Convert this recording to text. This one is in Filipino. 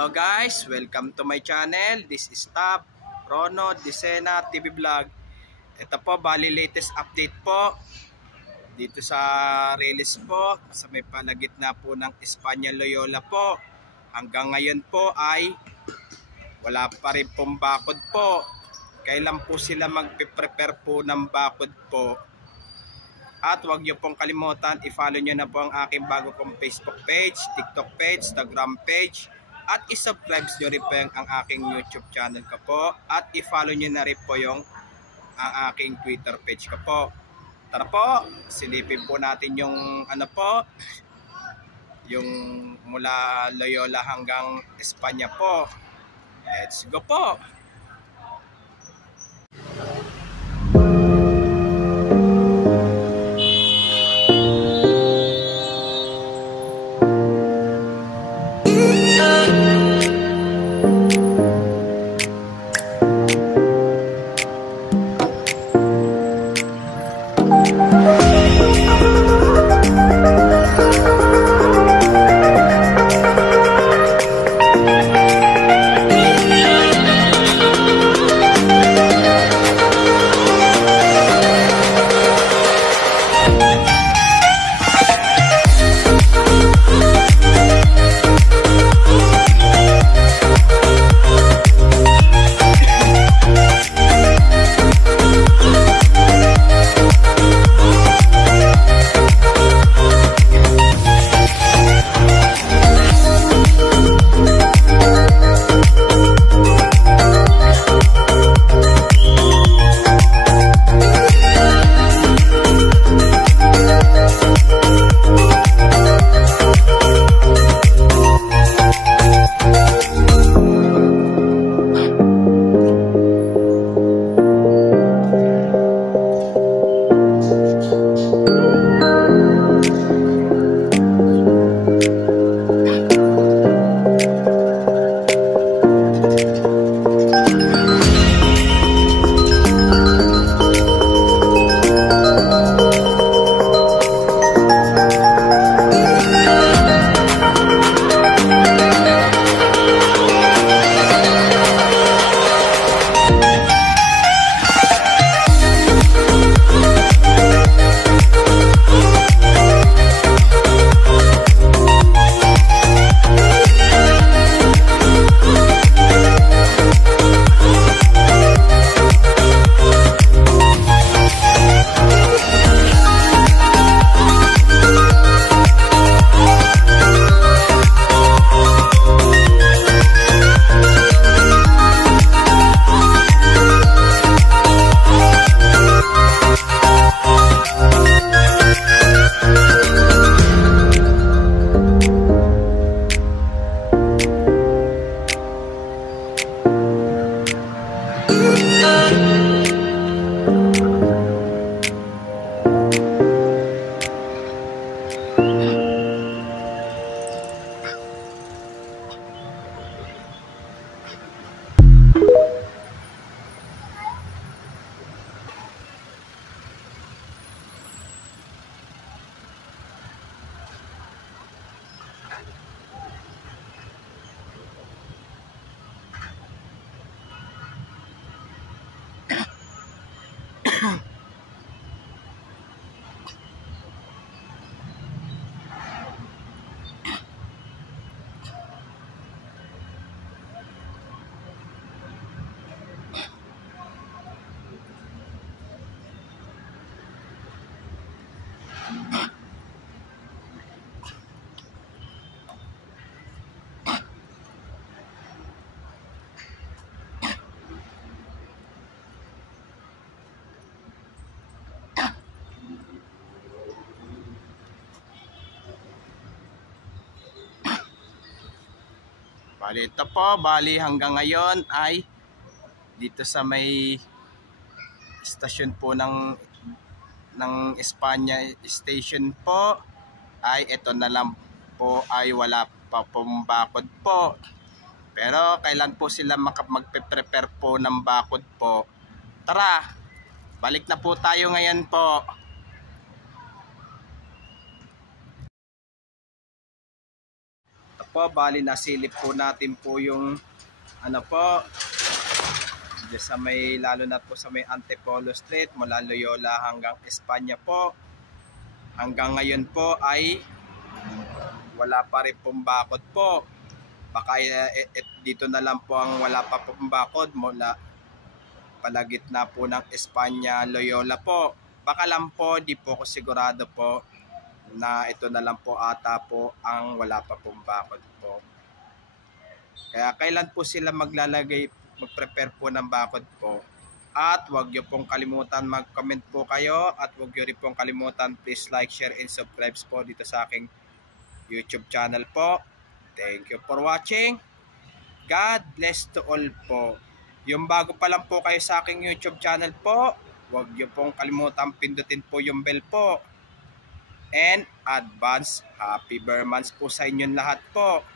Hello guys, welcome to my channel. This is Tab Rono Disena TV Vlog. Ito po, bali latest update po dito sa release po sa may palagitna po ng Espanya Loyola po. Hanggang ngayon po ay wala pa rin pong bakod po. Kailan po sila magpe-prepare po ng bakod po? At huwag nyo pong kalimutan, i-follow nyo na po ang aking bago kong Facebook page, TikTok page, Instagram page. At i-subscribe nyo rin po ang aking YouTube channel ko po. At i-follow nyo na rin po ang aking Twitter page ko po. Tara po, silipin po natin yung yung mula Loyola hanggang Espanya po. Let's go po! Bali ito po, hanggang ngayon ay dito sa may stasyon po ng Espanya Station po ay ito na lang po ay wala pa pong bakod po. Pero kailan po sila magpe-prepare po ng bakod po? Tara, balik na po tayo ngayon po. po, bali nasilip po natin po yung ano po, sa may, lalo na po sa may Antipolo Street mula Loyola hanggang Espanya po. Hanggang ngayon po ay wala pa rin pong bakod po. Baka dito na lang po ang wala pa pong bakod mula palagitna po ng Espanya, Loyola po. Baka lang po, di po ako sigurado po na ito na lang po ata po ang wala pa pong bakod po. Kaya kailan po sila mag-prepare po ng bakod po. At huwag nyo pong kalimutan mag-comment po kayo at huwag nyo rin pong kalimutan please like, share, and subscribe po dito sa aking YouTube channel po. Thank you for watching. God bless to all po. Yung bago pa lang po kayo sa aking YouTube channel po, huwag nyo pong kalimutan pindutin po yung bell po. And advance happy Burmans po sa inyong lahat po.